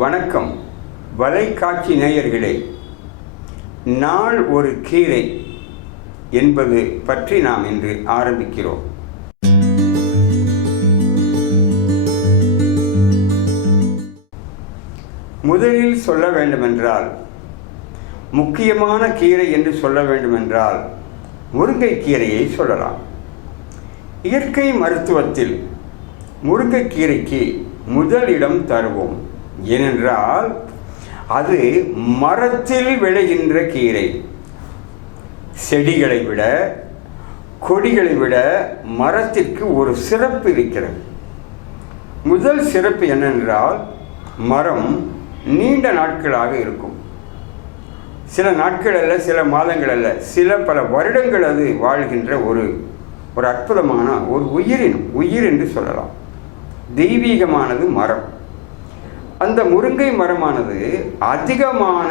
வணக்கம். வலைக்காட்சி நேயர்களே நாள் ஒரு கீரை என்பது பற்றி நாம் இன்று ஆரம்பிக்கிறோம். முதலில் சொல்ல வேண்டுமென்றால் முக்கியமான கீரை என்று சொல்ல வேண்டுமென்றால் முருங்கைக்கீரையை சொல்லலாம். இயற்கை மருத்துவத்தில் முருங்கைக்கீரைக்கு முதலிடம் தருவோம். ஏனென்றால் அது மரத்தில் விளைகின்ற கீரை. செடிகளை விட கொடிகளை விட மரத்திற்கு ஒரு சிறப்பு இருக்கிறது. முதல் சிறப்பு என்னென்றால் மரம் நீண்ட நாட்களாக இருக்கும். சில நாட்கள் அல்ல சில மாதங்கள் அல்ல சில பல வருடங்கள் அது வாழ்கின்ற ஒரு ஒரு அற்புதமான ஒரு உயிரின் உயிர் என்று சொல்லலாம். தெய்வீகமானது மரம். அந்த முருங்கை மரமானது அதிகமான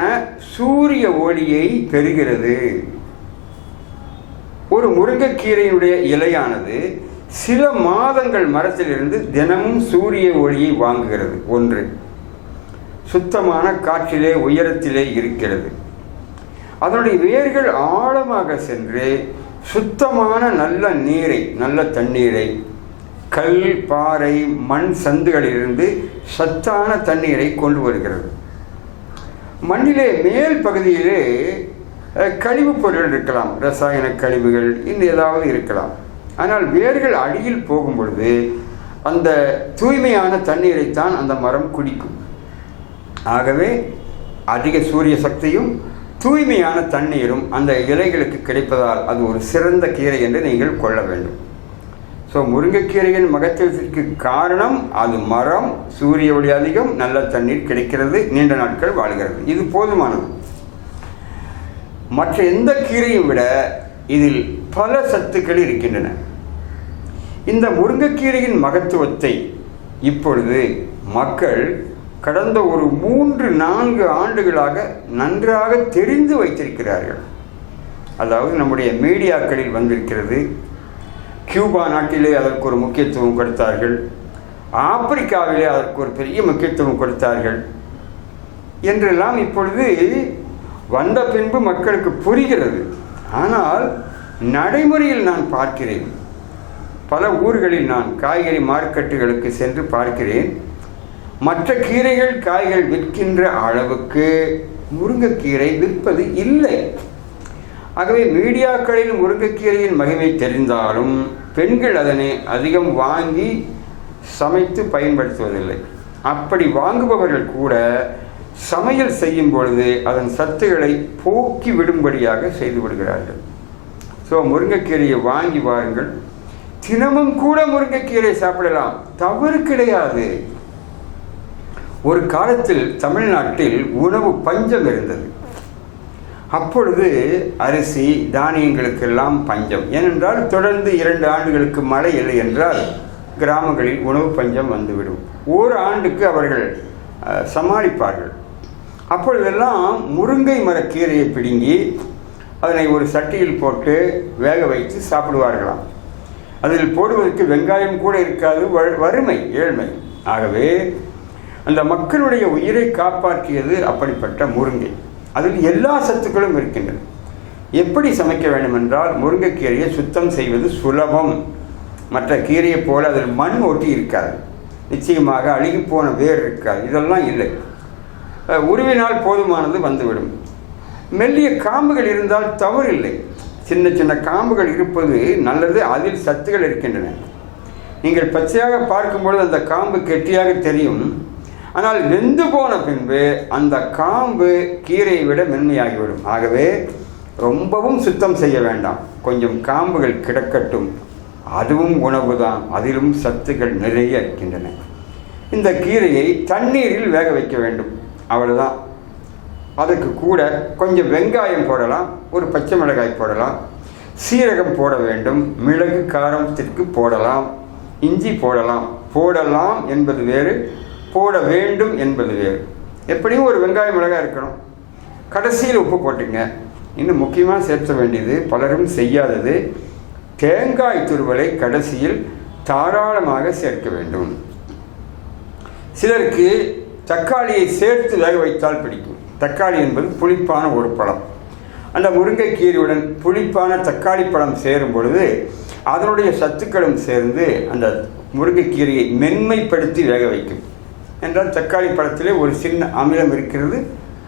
சூரிய ஒளியை பெறுகிறது. ஒரு முருங்கைக்கீரையினுடைய இலையானது சில மாதங்கள் மரத்திலிருந்து தினமும் சூரிய ஒளியை வாங்குகிறது. ஒன்று சுத்தமான காற்றிலே உயரத்திலே இருக்கிறது. அதனுடைய வேர்கள் ஆழமாக சென்று சுத்தமான நல்ல நீரை நல்ல தண்ணீரை கல் பாறை மண் சந்துகளிலிருந்து சத்தான தண்ணீரை கொண்டு வருகிறது. மண்ணிலே மேல் பகுதியிலே கழிவுப் பொருட்கள் இருக்கலாம். ரசாயன கழிவுகள் இன்னும் ஏதாவது இருக்கலாம். ஆனால் வேர்கள் அடியில் போகும் பொழுது அந்த தூய்மையான தண்ணீரைத்தான் அந்த மரம் குடிக்கும். ஆகவே அதிக சூரிய சக்தியும் தூய்மையான தண்ணீரும் அந்த இலைகளுக்கு கிடைப்பதால் அது ஒரு சிறந்த கீரை என்று நீங்கள் கொள்ள வேண்டும். ஸோ முருங்கைக்கீரையின் மகத்துவத்திற்கு காரணம் அது மரம் சூரிய ஒளி அதிகம் நல்ல தண்ணீர் கிடைக்கிறது நீண்ட நாட்கள் வாழ்கிறது. இது போதுமானது. மற்ற எந்த கீரையும் விட இதில் பல சத்துக்கள் இருக்கின்றன. இந்த முருங்கைக்கீரையின் மகத்துவத்தை இப்பொழுது மக்கள் கடந்த ஒரு மூன்று நான்கு ஆண்டுகளாக நன்றாக தெரிந்து வைத்திருக்கிறார்கள். அதாவது நம்முடைய மீடியாக்களில் வந்திருக்கிறது கியூபா நாட்டிலே அதற்கு ஒரு முக்கியத்துவம் கொடுத்தார்கள். ஆப்பிரிக்காவிலே அதற்கு ஒரு பெரிய முக்கியத்துவம் கொடுத்தார்கள். என்றெல்லாம் இப்பொழுது வந்த பின்பு மக்களுக்கு புரிகிறது. ஆனால் நடைமுறையில் நான் பார்க்கிறேன். பல ஊர்களில் நான் காய்கறி மார்க்கெட்டுகளுக்கு சென்று பார்க்கிறேன். மற்ற கீரைகள் காய்கள் விற்கின்ற அளவுக்கு முருங்கைக்கீரை விற்பது இல்லை. ஆகவே மீடியாக்களில் முருங்கைக்கீரையின் மகிமை தெரிந்தாலும் பெண்கள் அதனை அதிகம் வாங்கி சமைத்து பயன்படுத்துவதில்லை. அப்படி வாங்குபவர்கள் கூட சமையல் செய்யும் பொழுது அதன் சத்துக்களை போக்கி விடும்படியாக செய்து விடுகிறார்கள். ஸோ முருங்கைக்கீரையை வாங்கி வாருங்கள். தினமும் கூட முருங்கைக்கீரை சாப்பிடலாம். தவறு கிடையாது. ஒரு காலத்தில் தமிழ்நாட்டில் உணவு பஞ்சம் இருந்தது. அப்பொழுது அரிசி தானியங்களுக்கெல்லாம் பஞ்சம். ஏனென்றால் தொடர்ந்து இரண்டு ஆண்டுகளுக்கு மழை இல்லை என்றால் கிராமங்களில் உணவு பஞ்சம் வந்துவிடும். ஒரு ஆண்டுக்கு அவர்கள் சமாளிப்பார்கள். அப்பொழுதெல்லாம் முருங்கை மரக்கீரையை பிடுங்கி அதனை ஒரு சட்டியில் போட்டு வேக வைத்து சாப்பிடுவார்களாம். அதில் போடுவதற்கு வெங்காயம் கூட இருக்காது வ- வறுமை ஏழ்மை. ஆகவே அந்த மக்களுடைய உயிரை காப்பாற்றியது அப்படிப்பட்ட முருங்கை. அதில் எல்லா சத்துக்களும் இருக்கின்றன. எப்படி சமைக்க வேண்டுமென்றால் முருங்கைக்கீரையை சுத்தம் செய்வது சுலபம். மற்ற கீரையைப் போல அதில் மண் ஒட்டி இருக்காது. நிச்சயமாக அழுகிப்போன வேர் இருக்காது. இதெல்லாம் இல்லை. உருவினால் போதுமானது வந்துவிடும். மெல்லிய காம்புகள் இருந்தால் தவறு இல்லை. சின்ன சின்ன காம்புகள் இருப்பது நல்லது. அதில் சத்துகள் இருக்கின்றன. நீங்கள் பச்சையாக பார்க்கும்பொழுது அந்த காம்பு கெட்டியாக தெரியும். ஆனால் வெந்து போன பின்பு அந்த காம்பு கீரையை விட மென்மையாகிவிடும். ஆகவே ரொம்பவும் சுத்தம் செய்ய வேண்டாம். கொஞ்சம் காம்புகள் கிடக்கட்டும். அதுவும் உணவு தான் அதிலும் சத்துக்கள் நிறைய இருக்கின்றன. இந்த கீரையை தண்ணீரில் வேக வைக்க வேண்டும். அவ்வளோதான் அதுக்கு கூட கொஞ்சம் வெங்காயம் போடலாம். ஒரு பச்சை மிளகாய் போடலாம். சீரகம் போட வேண்டும். மிளகு காரத்திற்கு போடலாம். இஞ்சி போடலாம். போடலாம் என்பது வேறு. போட வேண்டும் என்பது வேறு. எப்படியும் ஒரு வெங்காயம் மிளகாய் இருக்கணும். கடைசியில் உப்பு போட்டுங்க. இன்னும் முக்கியமாக சேர்த்த வேண்டியது பலரும் செய்யாதது தேங்காய் துருவலை கடைசியில் தாராளமாக சேர்க்க வேண்டும். சிலருக்கு தக்காளியை சேர்த்து வேக வைத்தால் பிடிக்கும். தக்காளி என்பது புளிப்பான ஒரு பழம். அந்த முருங்கைக்கீரையுடன் புளிப்பான தக்காளி பழம் சேரும் பொழுது அதனுடைய சத்துக்களும் சேர்ந்து அந்த முருங்கைக்கீரையை மென்மைப்படுத்தி வேக வைக்கும். என்றால் தக்காளி பழத்திலே ஒரு சின்ன அமிலம் இருக்கிறது.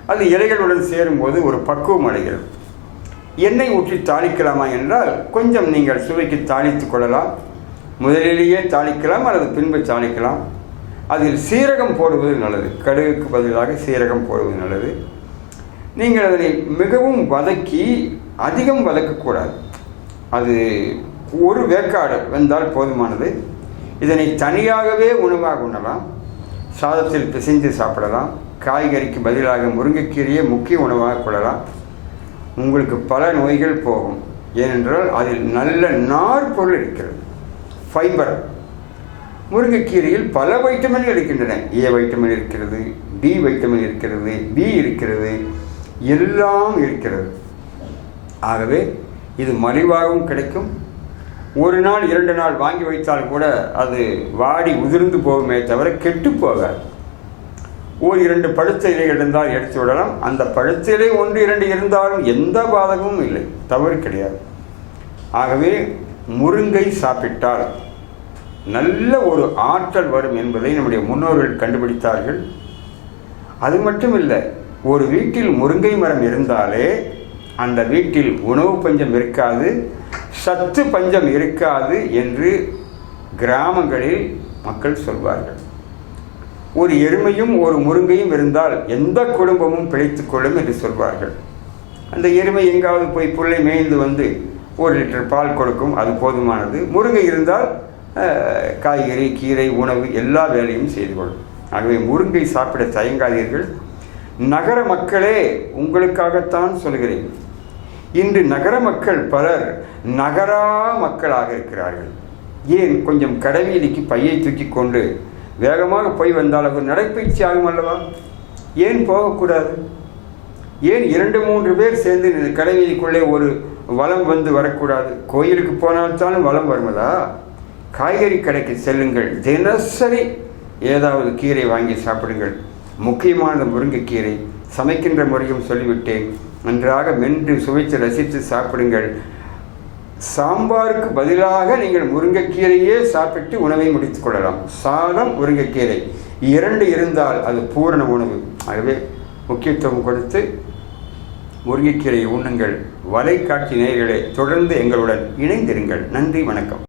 அது இலைகளுடன் சேரும்போது ஒரு பக்குவம் அடைகிறது. எண்ணெய் ஊற்றி தாளிக்கலாமா என்றால் கொஞ்சம் நீங்கள் சுவைக்கு தாளித்து கொள்ளலாம். முதலிலேயே தாளிக்கலாம் அல்லது பின்பு தாளிக்கலாம். அதில் சீரகம் போடுவது நல்லது. கடுகுக்கு பதிலாக சீரகம் போடுவது நல்லது. நீங்கள் அதனை மிகவும் வதக்கி அதிகம் வதக்கக்கூடாது. அது ஒரு வேக்காடு வெந்தால் போதுமானது. இதனை தனியாகவே உணவாக உண்ணலாம். சாதத்தில் பிசைஞ்சு சாப்பிடலாம். காய்கறிக்கு பதிலாக முருங்கைக்கீரையை முக்கிய உணவாக கொள்ளலாம். உங்களுக்கு பல நோய்கள் போகும். ஏனென்றால் அதில் நல்ல நார் பொருள் இருக்கிறது. ஃபைபர் முருங்கைக்கீரையில் பல வைட்டமின்கள் இருக்கின்றன. ஏ வைட்டமின் இருக்கிறது டி வைட்டமின் இருக்கிறது பி இருக்கிறது எல்லாம் இருக்கிறது. ஆகவே இது மலிவாகவும் கிடைக்கும். ஒரு நாள் இரண்டு நாள் வாங்கி வைத்தால் கூட அது வாடி உதிர்ந்து போகுமே தவிர கெட்டு போகாது. ஓர் இரண்டு பழுத்த இலை இருந்தால் எடுத்து விடலாம். அந்த பழுத்த இலை ஒன்று இரண்டு இருந்தாலும் எந்த பாதகமும் இல்லை. தவறு கிடையாது. ஆகவே முருங்கை சாப்பிட்டால் நல்ல ஒரு ஆற்றல் வரும் என்பதை நம்முடைய முன்னோர்கள் கண்டுபிடித்தார்கள். அது மட்டும் இல்லை ஒரு வீட்டில் முருங்கை மரம் இருந்தாலே அந்த வீட்டில் உணவு பஞ்சம் இருக்காது. சத்து பஞ்சம் இருக்காது என்று கிராமங்களில் மக்கள் சொல்வார்கள். ஒரு எருமையும் ஒரு முருங்கையும் இருந்தால் எந்த குடும்பமும் பிழைத்துக்கொள்ளும் என்று சொல்வார்கள். அந்த எருமை எங்காவது போய் புல்லை மேய்ந்து வந்து ஒரு லிட்டர் பால் கொடுக்கும் அது போதுமானது. முருங்கை இருந்தால் காய்கறி கீரை உணவு எல்லா வேலையும் செய்து கொள்ளும். ஆகவே முருங்கை சாப்பிட தயங்காதீர்கள். நகர மக்களே உங்களுக்காகத்தான் சொல்கிறேன். இன்று நகர மக்கள் பலர் நகரா மக்களாக இருக்கிறார்கள். ஏன் கொஞ்சம் கடைவீதிக்கு பையை தூக்கி கொண்டு வேகமாக போய் வந்தால் அவர் நடைப்பயிற்சி ஆகும் அல்லவா? ஏன் போகக்கூடாது? ஏன் இரண்டு மூன்று பேர் சேர்ந்து இந்த கடைவீதிக்குள்ளே ஒரு வளம் வந்து வரக்கூடாது? கோயிலுக்கு போனால்தானும் வளம் வருவதா? காய்கறி கடைக்கு செல்லுங்கள். தினசரி ஏதாவது கீரை வாங்கி சாப்பிடுங்கள். முக்கியமானது முருங்கைக்கீரை. சமைக்கின்ற முறையும் சொல்லிவிட்டேன். நன்றாக மென்று சுவைத்து ரசித்து சாப்பிடுங்கள். சாம்பாருக்கு பதிலாக நீங்கள் முருங்கைக்கீரையே சாப்பிட்டு உணவை முடித்துக் கொள்ளலாம். சாதம் முருங்கைக்கீரை. இரண்டு இருந்தால் அது பூரண உணவு. ஆகவே முக்கியத்துவம் கொடுத்து முருங்கைக்கீரையை உண்ணுங்கள். வலைக்காட்சி நேயர்களே தொடர்ந்து எங்களுடன் இணைந்திருங்கள். நன்றி வணக்கம்.